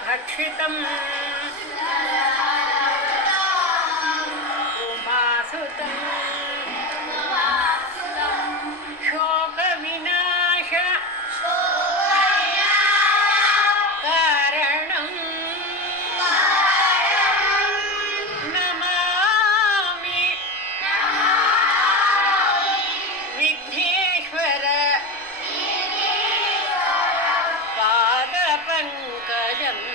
भक्षितम् उमासुतं शोकविनाश कारणं नमामि विघ्नेश्वर पादपङ्कजम्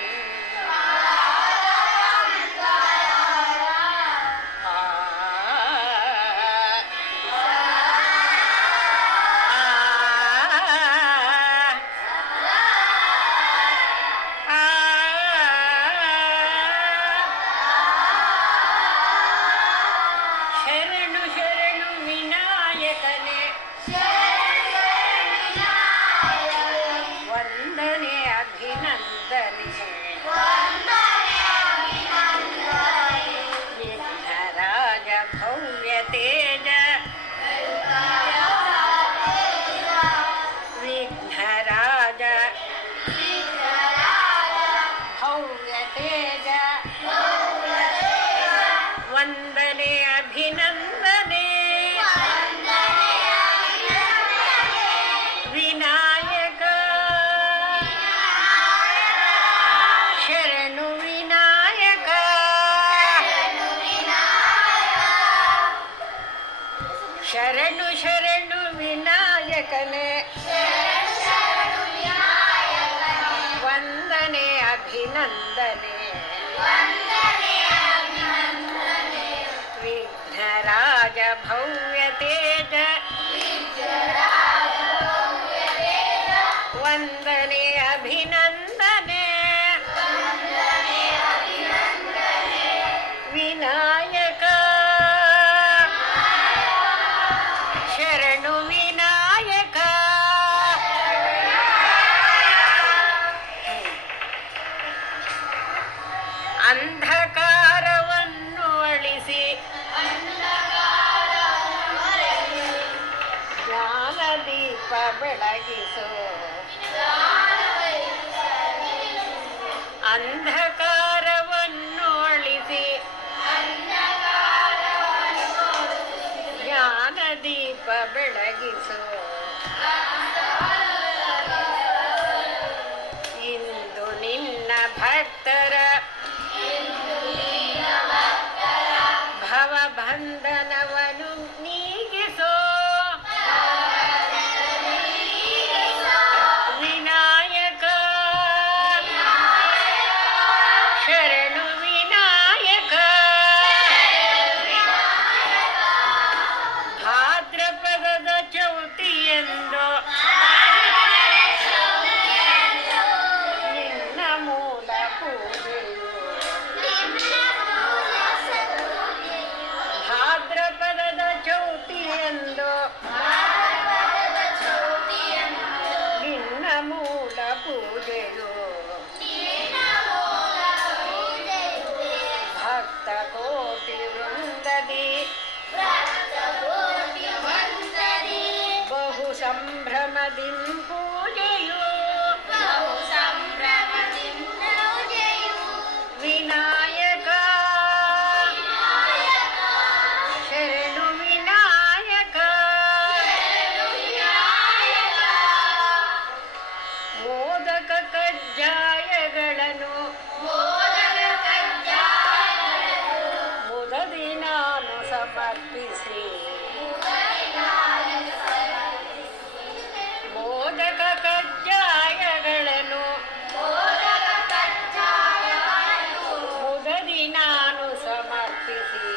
ಶರಣು ಶರಣು ವಿನಾಯಕನೇ ವಂದನೆ ಅಭಿನಂದನೆ ವಿಘ್ನರಾಜ ಭವ್ಯ ತೇಜ ವಿಘ್ನರಾಜ ಭವ್ಯ ತೇಜ ವಂದನೆ ಅಭಿನಂದನೆ ವಿನಾಯಕ ಶರಣು ವಿನಾಯಕ ಶರಣು ಶರಣು ವಿನಾಯಕನೇ ವಂದನೆ ಅಭಿನಂದನೆ ವಿಘ್ನರಾಜ ಭವ್ಯ ತೇಜ ವಂದನೆ ಅಭಿನಂದನೆ ವಿನಾಯಕ ಶರಣು ವಿನಾಯಕ ಅಂಧಕಾರವನ್ನು ಅಳಿಸಿ ಜ್ಞಾನದೀಪ ಬೆಳಗಿಸು ಅಂಧಕಾರವನ್ನು ಅಳಿಸಿ ಜ್ಞಾನದೀಪ ಬೆಳಗಿಸು ಇಂದು ನಿನ್ನ ಭಕ್ತರ ಭವಬಂಧನವನ್ನು ನೀಗಿಸೋ ವಿನಾಯಕ ಶರಣು ವಿನಾಯಕ ಭಾದ್ರಪದದ ಚೌತಿಯೆಂದು ನಿನ್ನ ಮೂಲ ಪೂಜೆಯು ಭಾದ್ರಪದದ ಚೌತಿಯೆಂದು ನಿನ್ನ ಮೂಲ ಪೂಜೆಯು ಭಕ್ತ ಕೋಟಿ ವೃಂದದಿ ಬಹು ಸಂಭ್ರಮದಿಂ ಪೂಜೆಯು ವಿನಾಯಕ ಶರಣು ವಿನಾಯಕ ಮೋದಕ ಕಜ್ಜಾಯಗಳನ್ನು ಮುದದಿ ನಾನು ಸಮರ್ಪಿಸಿ ಮೋದಕ ಕಜ್ಜಾಯಗಳನ್ನು ಮುದದಿ ನಾನು ಸಮರ್ಪಿಸಿ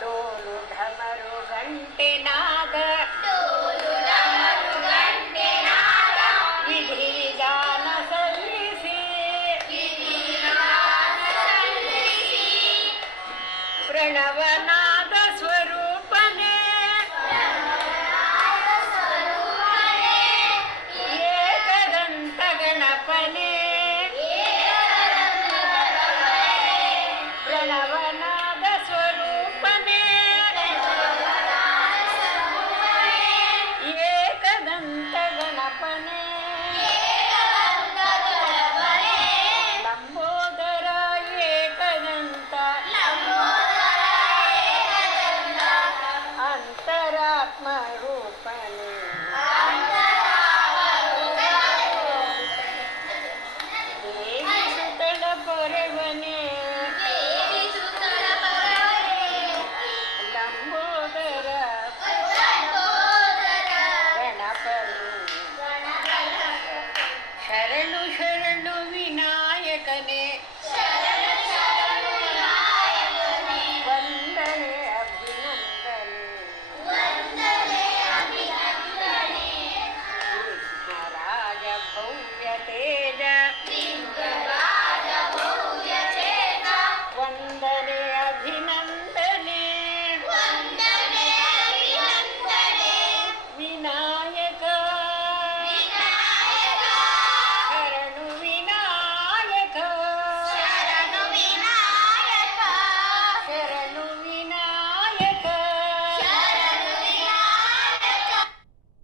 ಡೋಲು ಢಮರು ಗಂಟೆ ನಾದ